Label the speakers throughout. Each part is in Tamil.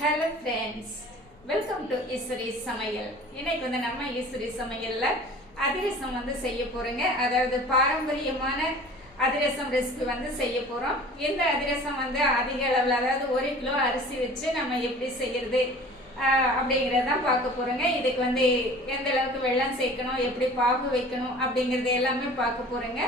Speaker 1: Hello friends welcome to Eswari சமையல் இன்னைக்கு வந்து நம்ம ஈஸ்வரி சமையலில் அதிரசம் வந்து செய்ய போகிறோங்க அதாவது பாரம்பரியமான அதிரசம் ரெசிபி வந்து செய்ய போகிறோம் இந்த அதிரசம் வந்து அதிக அளவில் அதாவது ஒரு கிலோ அரிசி வச்சு நம்ம எப்படி செய்யறது அப்படிங்கிறதான் பார்க்க போகிறோங்க இதுக்கு வந்து எந்த அளவுக்கு வெள்ளம் சேர்க்கணும் எப்படி பாகு வைக்கணும் அப்படிங்கிறது எல்லாமே பார்க்க போகிறோங்க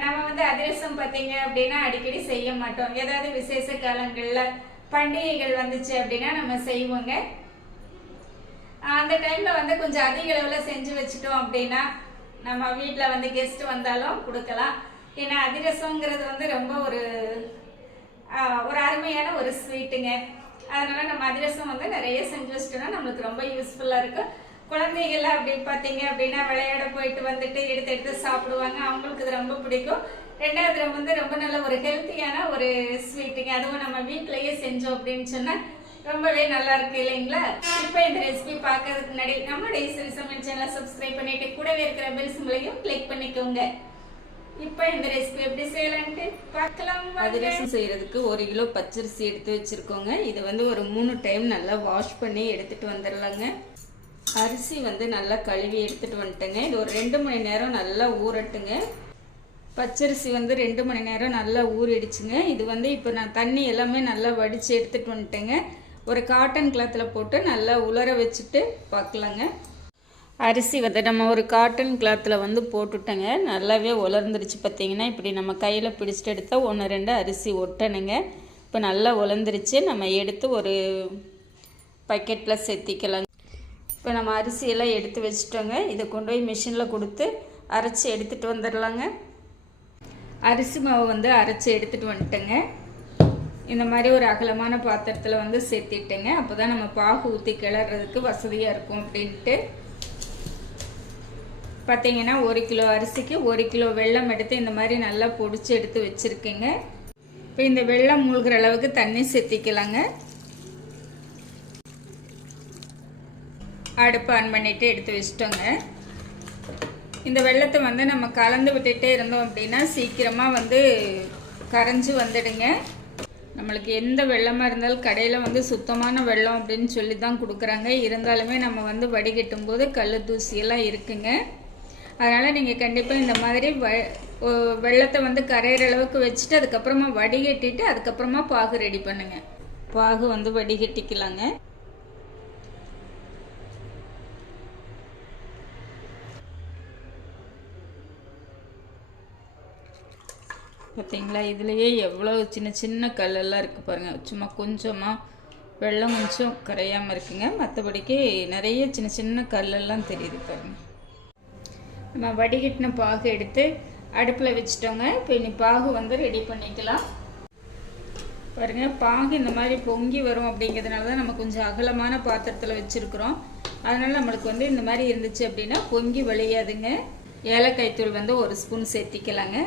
Speaker 1: நம்ம வந்து அதிரசம் பார்த்தீங்க அப்படின்னா அடிக்கடி செய்ய மாட்டோம். ஏதாவது விசேஷ காலங்களில் பண்டிகைகள் வந்துச்சு அப்படின்னா நம்ம செய்வோங்க. அந்த டைம்ல வந்து கொஞ்சம் அதிக அளவில் செஞ்சு வச்சுட்டோம் அப்படின்னா நம்ம வீட்டில் வந்து கெஸ்ட் வந்தாலும் கொடுக்கலாம். ஏன்னா அதிரசங்கிறது வந்து ரொம்ப ஒரு ஒரு அருமையான ஒரு ஸ்வீட்டுங்க அதனால நம்ம அதிரசம் வந்து நிறைய செஞ்சு வச்சிட்டோம்னா நம்மளுக்கு ரொம்ப யூஸ்ஃபுல்லாக இருக்கும். குழந்தைகள் அப்படி பார்த்தீங்க அப்படின்னா விளையாட போயிட்டு வந்துட்டு எடுத்து எடுத்து சாப்பிடுவாங்க. அவங்களுக்கு இது ரொம்ப பிடிக்கும். ரெண்டாவது வந்து ரொம்ப நல்ல ஒரு ஹெல்த்தியான ஒரு ஸ்வீட்டுங்க அதுவும் நம்ம வீட்டிலையே செஞ்சோம் அப்படின்னு சொன்னால் ரொம்பவே நல்லா இருக்கு இல்லைங்களா? இப்போ இந்த ரெசிபி பார்க்கறதுக்கு முன்னாடி நம்மளுடைய சிறு சமையல் சேனலை சப்ஸ்கிரைப் பண்ணிட்டு கூடவே இருக்கிற பெல் சிம்பிளையும் கிளிக் பண்ணிக்கோங்க. இப்போ இந்த ரெசிபி எப்படி செய்யலான்ட்டு பார்க்கலாம்
Speaker 2: அதிரசம் செய்யறதுக்கு ஒரு கிலோ பச்சரிசி எடுத்து வச்சிருக்கோங்க. இது வந்து ஒரு மூணு டைம் நல்லா வாஷ் பண்ணி எடுத்துட்டு வந்துடலாங்க அரிசி வந்து நல்லா கழுவி எடுத்துட்டு வந்துட்டேங்க. இது ஒரு ரெண்டு மணி நேரம் நல்லா ஊறட்டுங்க. பச்சரிசி வந்து ரெண்டு மணி நேரம் நல்லா ஊறிடுச்சுங்க. இது வந்து இப்போ நான் தண்ணி எல்லாமே நல்லா வடித்து எடுத்துகிட்டு வந்துட்டேங்க. ஒரு காட்டன் கிளாத்தில் போட்டு நல்லா உலர வச்சுட்டு பார்க்கலாங்க. அரிசி வந்து நம்ம ஒரு காட்டன் கிளாத்தில் வந்து போட்டுட்டேங்க. நல்லாவே உலர்ந்துருச்சு பார்த்தீங்கன்னா இப்படி நம்ம கையில் பிடிச்சிட்டு எடுத்தால் ஒன்று ரெண்டு அரிசி ஒட்டணுங்க. இப்போ நல்லா உலர்ந்துருச்சு. நம்ம எடுத்து ஒரு பக்கெட்டில் சேர்த்திக்கலாங்க இப்போ நம்ம அரிசியெல்லாம் எடுத்து வச்சுட்டோங்க. இதை கொண்டு போய் மிஷினில் கொடுத்து அரைச்சி எடுத்துகிட்டு வந்துடலாங்க. அரிசி மாவு வந்து அரைச்சி எடுத்துகிட்டு வந்துட்டேங்க. இந்த மாதிரி ஒரு அகலமான பாத்திரத்தில் வந்து சேர்த்திட்டேங்க. அப்போ தான் நம்ம பாகு ஊற்றி கிளறதுக்கு வசதியாக இருக்கும் அப்படின்ட்டு. பார்த்தீங்கன்னா ஒரு கிலோ அரிசிக்கு ஒரு கிலோ வெள்ளம் எடுத்து இந்த மாதிரி நல்லா பொடிச்சு எடுத்து வச்சுருக்கேங்க. இப்போ இந்த வெள்ளம் மூழ்கிற அளவுக்கு தண்ணி சேர்த்திக்கலாங்க. அடுப்பு ஆன் பண்ணிவிட்டு எடுத்து வச்சிட்டோங்க. இந்த வெள்ளத்தை வந்து நம்ம கலந்து விட்டுட்டே இருந்தோம் அப்படின்னா சீக்கிரமாக வந்து கரைஞ்சி வந்துடுங்க. நம்மளுக்கு எந்த வெள்ளமாக இருந்தாலும் கடையில் வந்து சுத்தமான வெள்ளம் அப்படின்னு சொல்லி தான் கொடுக்குறாங்க. இருந்தாலுமே நம்ம வந்து வடிகட்டும் போது கல் தூசியெல்லாம் இருக்குங்க. அதனால் நீங்கள் கண்டிப்பாக இந்த மாதிரி வ வெள்ளத்தை வந்து கரையிற அளவுக்கு வச்சுட்டு அதுக்கப்புறமா வடிகட்டிட்டு அதுக்கப்புறமா பாகு ரெடி பண்ணுங்க. பாகு வந்து வடிகட்டிக்கலாங்க. பார்த்தீங்களா இதுலேயே எவ்வளோ சின்ன சின்ன கல்லெல்லாம் இருக்குது பாருங்கள் சும்மா கொஞ்சமாக வெள்ளம் கொஞ்சம் கரையாமல் இருக்குங்க. மற்றபடிக்கு நிறைய சின்ன சின்ன கல்லெல்லாம் தெரியுது பாருங்கள் நம்ம வடிகட்டின பாகு எடுத்து அடுப்பில் வச்சுட்டோங்க. இப்போ இனி பாகு வந்து ரெடி பண்ணிக்கலாம். பாருங்கள் பாகு இந்த மாதிரி பொங்கி வரும் அப்படிங்கிறதுனால தான் நம்ம கொஞ்சம் அகலமான பாத்திரத்தில் வச்சுருக்குறோம். அதனால் நம்மளுக்கு வந்து இந்த மாதிரி இருந்துச்சு அப்படின்னா பொங்கி வழியாதுங்க. ஏலக்காய் தூள் வந்து ஒரு ஸ்பூன் சேர்த்திக்கலாங்க.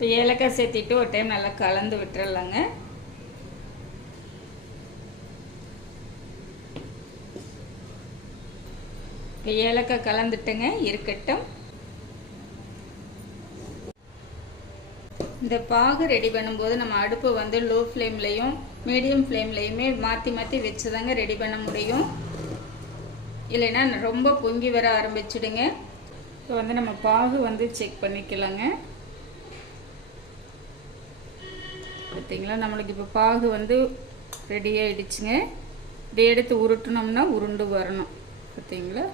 Speaker 2: இப்போ ஏலக்காய் சேர்த்திட்டு ஒரு டைம் நல்லா கலந்து விட்டுறலாங்க. இப்போ ஏலக்காய் கலந்துட்டுங்க இருக்கட்டும். இந்த பாகு ரெடி பண்ணும்போது நம்ம அடுப்பு வந்து லோ ஃப்ளேம்லேயும் மீடியம் ஃப்ளேம்லேயுமே மாற்றி மாற்றி வச்சு தாங்க ரெடி பண்ண முடியும். இல்லைன்னா ரொம்ப பொங்கி வர ஆரம்பிச்சிடுங்க. இப்போ வந்து நம்ம பாகு வந்து செக் பண்ணிக்கலாங்க. பார்த்தீங்களா நம்மளுக்கு இப்போ பாகு வந்து ரெடி ஆகிடுச்சுங்க இதை எடுத்து உருட்டினோம்னா உருண்டு வரணும். பார்த்தீங்களா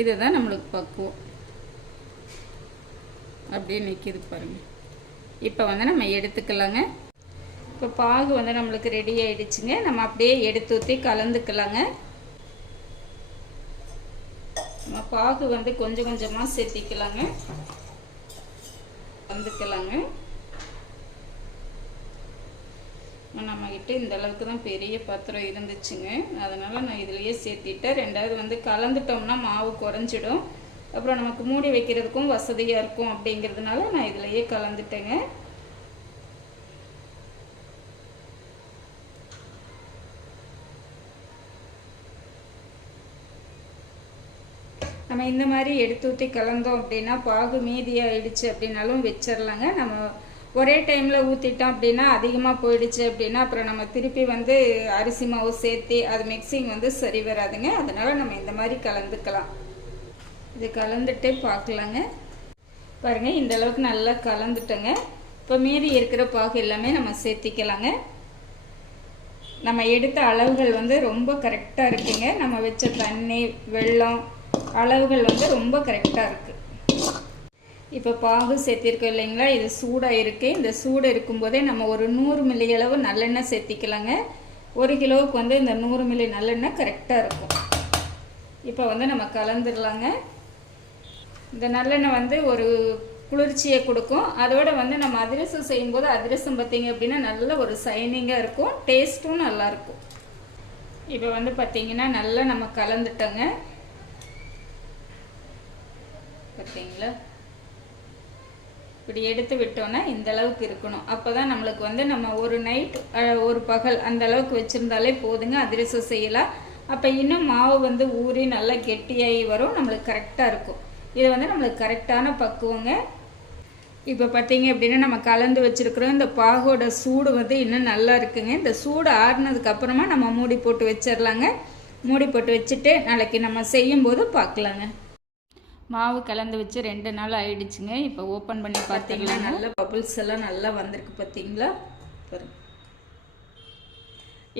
Speaker 2: இதுதான் நம்மளுக்கு பக்குவம். அப்படியே நிற்கிது பாருங்கள் இப்போ வந்து நம்ம எடுத்துக்கலாங்க. இப்போ பாகு வந்து நம்மளுக்கு ரெடி ஆகிடுச்சுங்க நம்ம அப்படியே எடுத்து ஊற்றி கலந்துக்கலாங்க. நம்ம பாகு வந்து கொஞ்சம் கொஞ்சமாக சேர்த்திக்கலாங்க கலந்துக்கலாங்க. நம்மக்கிட்ட இந்த அளவுக்கு தான் பெரிய பாத்திரம் இருந்துச்சுங்க. அதனால் நான் இதுலேயே சேர்த்திட்டேன். ரெண்டாவது வந்து கலந்துட்டோம்னா மாவு குறைஞ்சிடும். அப்புறம் நமக்கு மூடி வைக்கிறதுக்கும் வசதியாக இருக்கும் அப்படிங்கிறதுனால நான் இதுலேயே கலந்துட்டேங்க. நம்ம இந்த மாதிரி எடுத்து ஊற்றி கலந்தோம் அப்படின்னா பாகு மீதி ஆயிடுச்சு அப்படின்னாலும் வச்சிடலாங்க நம்ம
Speaker 1: ஒரே டைமில் ஊற்றிட்டோம் அப்படின்னா அதிகமாக போயிடுச்சு அப்படின்னா அப்புறம் நம்ம திருப்பி வந்து அரிசி மாவு சேர்த்து அது மிக்சிங் வந்து சரி வராதுங்க. அதனால் நம்ம இந்த மாதிரி கலந்துக்கலாம். இது கலந்துட்டு பார்க்கலாங்க. பாருங்கள் இந்த அளவுக்கு நல்லா கலந்துட்டோங்க. இப்போ மீறி இருக்கிற பாகு எல்லாமே நம்ம சேர்த்திக்கலாங்க. நம்ம எடுத்த அளவுகள் வந்து ரொம்ப கரெக்டாக இருக்குங்க. நம்ம வச்ச தண்ணி வெள்ளம் அளவுகள் வந்து ரொம்ப கரெக்டாக இருக்குது இப்போ பாகு சேர்த்திருக்கோம் இல்லைங்களா? இது சூடாக இருக்குது இந்த சூடு இருக்கும்போதே நம்ம ஒரு நூறு மில்லி அளவு நல்லெண்ணெய் சேர்த்திக்கலாங்க. ஒரு கிலோவுக்கு வந்து இந்த நூறு மில்லி நல்லெண்ணெய் கரெக்டாக இருக்கும். இப்போ வந்து நம்ம கலந்துடலாங்க இந்த நல்லெண்ணெய் வந்து ஒரு குளிர்ச்சியை கொடுக்கும். அதோட வந்து நம்ம அதிரசம் செய்யும்போது அதிரசம் பார்த்தீங்க அப்படின்னா நல்ல ஒரு சைனிங்காக இருக்கும். டேஸ்ட்டும் நல்லாயிருக்கும் இப்போ வந்து பார்த்தீங்கன்னா நல்லா நம்ம கலந்துட்டோங்க. பார்த்தீங்களா? இப்படி எடுத்து விட்டோன்னா இந்த அளவுக்கு இருக்கணும். அப்போ தான் நம்மளுக்கு வந்து நம்ம ஒரு நைட் ஒரு பகல் அந்த அளவுக்கு வச்சுருந்தாலே போதுங்க அதிரசம் செய்யலாம். அப்போ இன்னும் மாவு வந்து ஊறி நல்லா கெட்டியாகி வரும் நம்மளுக்கு கரெக்டாக இருக்கும். இது வந்து நம்மளுக்கு கரெக்டான பக்குவங்க. இப்போ பார்த்தீங்க அப்படின்னா நம்ம கலந்து வச்சுருக்குறோம். இந்த பாகோட சூடு வந்து இன்னும் நல்லா இருக்குங்க. இந்த சூடு ஆறுனதுக்கப்புறமா நம்ம மூடி போட்டு வச்சிடலாங்க மூடி போட்டு வச்சுட்டு நாளைக்கு நம்ம செய்யும்போது பார்க்கலாங்க மாவு கலந்து வச்சு ரெண்டு நாள் ஆயிடுச்சுங்க. இப்போ ஓப்பன் பண்ணி பார்த்தீங்கன்னா நல்ல பபுள்ஸ் எல்லாம் நல்லா வந்திருக்கு பார்த்தீங்களா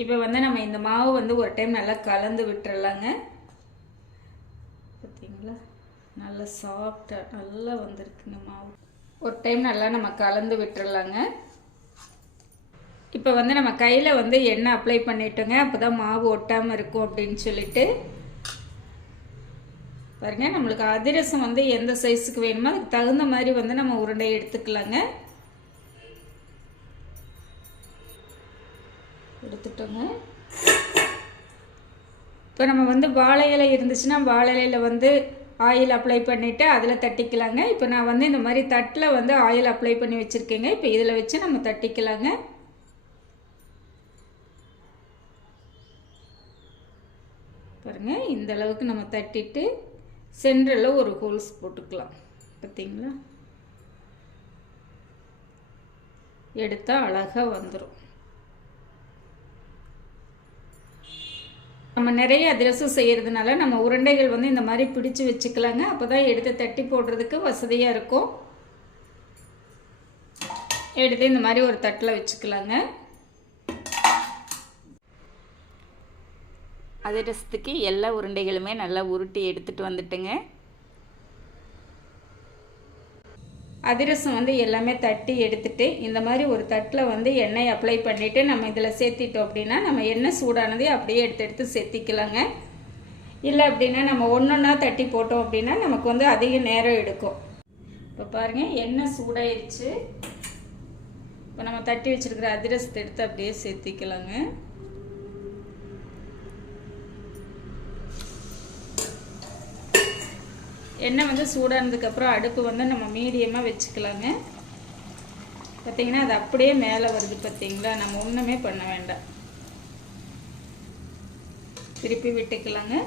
Speaker 1: இப்போ வந்து நம்ம இந்த மாவு வந்து ஒரு டைம் நல்லா கலந்து விட்டுறலாங்க. பார்த்தீங்களா நல்லா சாஃப்டாக நல்லா வந்திருக்குங்க மாவு. ஒரு டைம் நல்லா நம்ம கலந்து விட்டுறலாங்க. இப்போ வந்து நம்ம கையில் வந்து எண்ணெய் அப்ளை பண்ணிட்டோங்க. அப்போ தான் மாவு ஒட்டாமல் இருக்கும் அப்படின்னு சொல்லிட்டு பாருங்க நம்மளுக்கு அதிரசம் வந்து எந்த சைஸுக்கு வேணுமோ அதுக்கு தகுந்த மாதிரி வந்து நம்ம உருண்டை எடுத்துக்கலாங்க. எடுத்துட்டோங்க. இப்போ நம்ம வந்து வாழை இலை இருந்துச்சுன்னா வாழை இலையில் வந்து ஆயில் அப்ளை பண்ணிவிட்டு அதில் தட்டிக்கலாங்க. இப்போ நான் வந்து இந்த மாதிரி தட்டில் வந்து ஆயில் அப்ளை பண்ணி வச்சுருக்கேங்க. இப்போ இதில் வச்சு நம்ம தட்டிக்கலாங்க. பாருங்க இந்த அளவுக்கு நம்ம தட்டிட்டு சென்டரில் ஒரு ஹோல்ஸ் போட்டுக்கலாம். பார்த்தீங்களா எடுத்தால் அழகாக வந்துடும் நம்ம நிறைய அதிரசம் செய்கிறதுனால நம்ம உருண்டைகள் வந்து இந்த மாதிரி பிடிச்சு வச்சுக்கலாங்க. அப்போ தான் எடுத்து தட்டி போடுறதுக்கு வசதியாக இருக்கும். எடுத்து இந்த மாதிரி ஒரு தட்டில் வச்சுக்கலாங்க.
Speaker 2: அதிரசத்துக்கு எல்லா உருண்டைகளுமே நல்லா உருட்டி எடுத்துகிட்டு வந்துட்டுங்க.
Speaker 1: அதிரசம் வந்து எல்லாமே தட்டி எடுத்துட்டு இந்த மாதிரி ஒரு தட்டில் வந்து எண்ணெய் அப்ளை பண்ணிவிட்டு நம்ம இதில் சேர்த்திட்டோம் அப்படின்னா நம்ம எண்ணெய் சூடானதே அப்படியே எடுத்து எடுத்து சேர்த்திக்கலாங்க. இல்லை அப்படின்னா நம்ம ஒன்று ஒன்றா தட்டி போட்டோம் அப்படின்னா நமக்கு வந்து அதிக நேரம் எடுக்கும். இப்போ பாருங்கள் எண்ணெய் சூடாயிருச்சு. இப்போ நம்ம தட்டி வச்சுருக்கிற அதிரசத்தை எடுத்து அப்படியே சேர்த்திக்கலாங்க. எண்ணெய் வந்து சூடானதுக்கப்புறம் அடுப்பு வந்து நம்ம மீடியமாக வச்சுக்கலாங்க. பார்த்தீங்கன்னா அது அப்படியே மேலே வருது பார்த்திங்களா நம்ம ஒன்றுமே பண்ண வேண்டாம். திருப்பி விட்டுக்கலாங்க.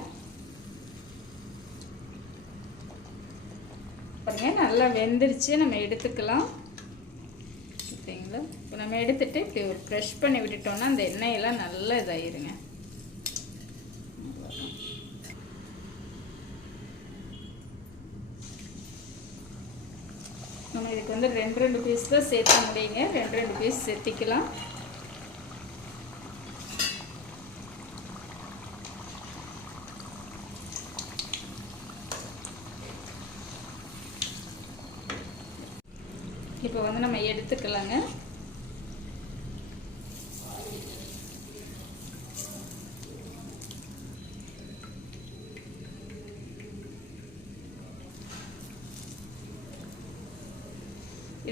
Speaker 1: பாருங்க நல்லா வெந்துருச்சு. நம்ம எடுத்துக்கலாம். பார்த்தீங்களா இப்போ நம்ம எடுத்துகிட்டு இப்படி ஒரு ப்ரெஷ் பண்ணி விட்டுட்டோம்னா அந்த எண்ணெயெல்லாம் நல்லா இதாயிருங்க. நம்ம இதுக்கு வந்து ரெண்டு ரெண்டு பீஸ் தான் சேர்த்த முடியுங்க. ரெண்டு ரெண்டு பீஸ் சேர்த்திக்கலாம். இப்போ வந்து நம்ம எடுத்துக்கலாங்க.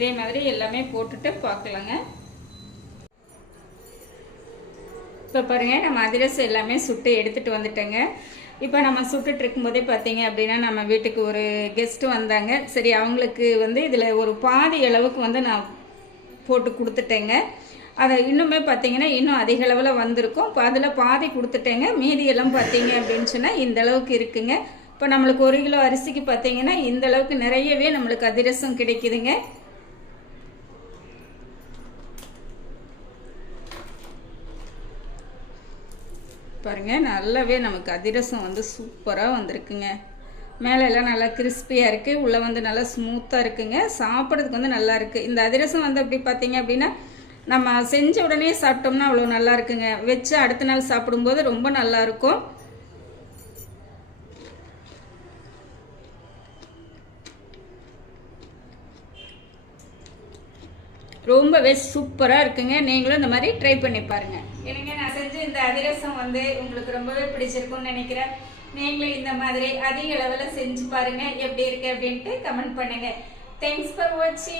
Speaker 1: இதே மாதிரி எல்லாமே போட்டுட்டு பார்க்கலாங்க. இப்போ பாருங்கள் நம்ம அதிரசம் எல்லாமே சுட்டு எடுத்துகிட்டு வந்துட்டேங்க. இப்போ நம்ம சுட்டுட்டு இருக்கும்போதே பார்த்தீங்க அப்படின்னா நம்ம வீட்டுக்கு ஒரு கெஸ்ட்டு வந்தாங்க. சரி அவங்களுக்கு வந்து இதில் ஒரு பாதி அளவுக்கு வந்து நான் போட்டு கொடுத்துட்டேங்க. அதை இன்னுமே பார்த்தீங்கன்னா இன்னும் அதிக அளவில் வந்திருக்கும். இப்போ அதில் பாதி கொடுத்துட்டேங்க. மீதியெல்லாம் பார்த்தீங்க அப்படின்னு சொன்னால் இந்த அளவுக்கு இருக்குங்க. இப்போ நம்மளுக்கு ஒரு கிலோ அரிசிக்கு பார்த்தீங்கன்னா இந்த அளவுக்கு நிறையவே நம்மளுக்கு அதிரசம் கிடைக்குதுங்க.
Speaker 2: பாருங்க நல்லாவே நமக்கு அதிரசம் வந்து சூப்பராக வந்திருக்குங்க. மேலே எல்லாம் நல்லா கிறிஸ்பியாக இருக்குது உள்ளே வந்து நல்லா ஸ்மூத்தாக இருக்குங்க. சாப்பிட்றதுக்கு வந்து நல்லா இருக்குது இந்த அதிரசம் வந்து அப்படி பார்த்தீங்க அப்படின்னா நம்ம செஞ்ச உடனே சாப்பிட்டோம்னா அவ்வளோ நல்லா இருக்குங்க. வச்சு அடுத்த நாள் சாப்பிடும்போது ரொம்ப நல்லா இருக்கும். ரொம்பவே சூப்பராக இருக்குங்க. நீங்களும் இந்த மாதிரி ட்ரை பண்ணி பாருங்கள்
Speaker 1: இந்த அதிரசம் வந்து உங்களுக்கு ரொம்பவே பிடிச்சிருக்கும்னு நினைக்கிறேன். நீங்களும் இந்த மாதிரி அதிக அளவில் செஞ்சு பாருங்க. எப்படி இருக்கு அப்படின்ட்டு கமெண்ட் பண்ணுங்க. தேங்க்ஸ் ஃபார் வாட்சிங்